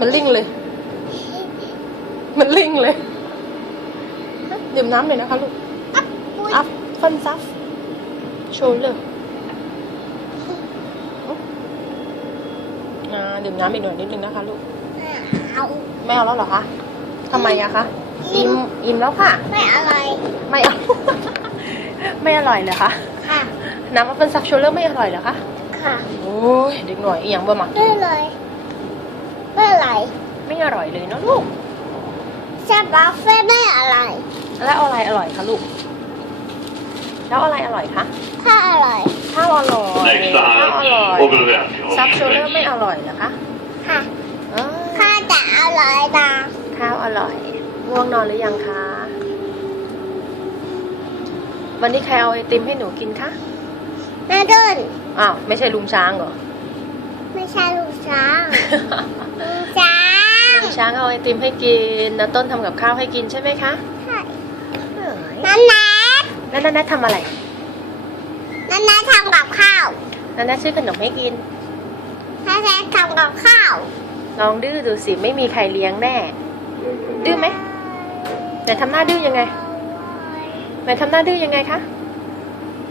มันลิงเลย มันลิงเลย ดื่มน้ำหน่อยนะคะลูกอะปุ้ยอัพฟันซัฟโชว์เลยอ่าดื่มน้ำอีกหน่อยนิดนึงนะคะลูก เอาไม่เอาแล้วเหรอคะทำไมอะคะ อิ่ม อิ่มแล้วค่ะ ไม่อะไรไม่เอา ไม่อร่อยเหรอคะค่ะ น้ำอัพเปิลซับโชเลอร์ไม่อร่อยเหรอคะ ค่ะ โอ้ยเด็กหน่อยอีหยังบ่มาไม่เลยไม่อะไรไม่ อร่อยเลยเนอะลูกแซ่บบัฟเฟ่ไม่อะไรแล้วอะไรอร่อยคะลูก แล้วอะไรอร่อยคะถ้าอร่อยข้าวอร่อย Nästa ข้าวอร่อย här, overvärmning ซับโชเลอร์ av ไม่อร่อยเหรอคะค่ะเออถ้าจะอร่อยนะข้าวอร่อยง่วงนอนหรือยังคะวันนี้ใครเอาไอติมให้หนูกินคะแม่ดุนอ้าวไม่ใช่ลุงช้างเหรอไม่ใช่ลูกช้างลูกช้าง ลุงช้างเอาไอติมให้กินนะต้นทำกับข้าวให้กินใช่ไหมคะใช่เอ้ยนันนัทแล้วนันนัททำอะไรนันนัททำกับข้าวนันนัทซื้อขนมให้กินนันนัททำกับข้าวลองดื้อดูสิไม่มีใครเลี้ยงแน่ดื้อไหมแต่ทำหน้าดื้อยังไงไหนทำหน้าดื้อยังไงคะ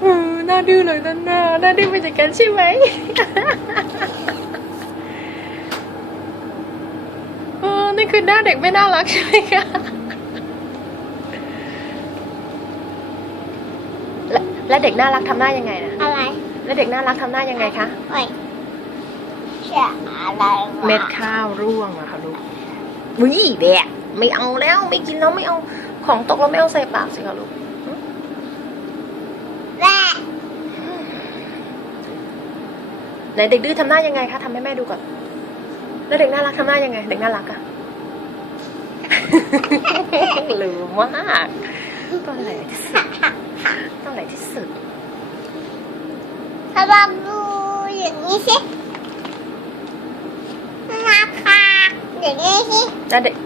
อือหน้าดื้อเลยนั่นน่ะหน้าดื้อมาจากกันใช่ไหม เออนี่ คือหน้าเด็กไม่น่ารักใช่ไหมคะและและเด็กน่ารักทำหน้ายังไงนะอะไรและเด็กน่ารักทำหน้ายังไงคะ โอ้ยเชื่ออะไรวะเม็ดข้าวร่วงอะค่ะลูกวิแบะไม่เอาแล้วไม่กินแล้วไม่เอาของตกแล้วไม่เอาใส่ปากสิคะลูกแม่ไหนเด็กดื้อทำหน้ายังไงคะทำให้แม่ดูก่อนแล้วเด็กน่ารักทำหน้ายังไง เด็กน่ารักอะ หรือมากตอนไหนที่สุดตอนไหนที่สุดถ้าลองดูอย่างนี้สินะครับค่ะอย่างนี้สิแล้วเด็กเ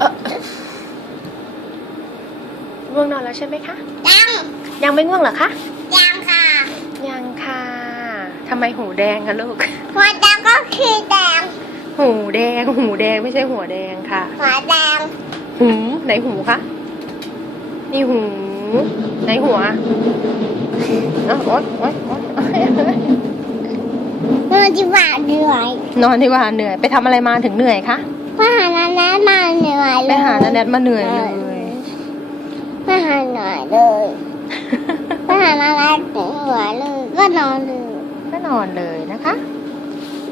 อ่อเออง่วงนอนแล้วใช่ไหมคะ ยัง ยังไม่ง่วงเหรอคะ ยังค่ะ ยังค่ะทำไมหูแดงคะลูกหัวแดงก็คือแดง หูแดง หูแดงไม่ใช่หัวแดงค่ะ หัวแดง หูไหนหูคะนี่หูไหนหัวเอ้าโอ๊ยโอ๊ยโอ๊ยมันจะบาดเหนื่อย นอนดีกว่าเหนื่อย ไปทำอะไรมาถึงเหนื่อยคะมาหานาแนทมาเหนื่อยเลยไปหานาแนทมาเหนื่อยเลยมาหาเหนื่อยเลยมาหานาแนทเหนื่อยเลยก็นอนเลยก็นอนเลยนะคะ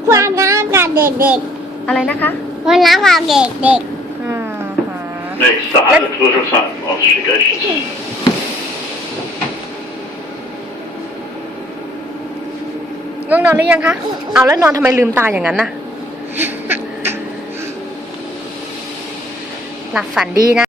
ความรักกับเด็ก อะไรนะคะๆความรักกับเด็กอ่าฮะ Nästa halvproducent av cigaretter. ง่วงนอนหรือยังคะ เอาแล้วนอนทำไมลืมตาอย่างนั้นน่ะ หลับฝันดีนะ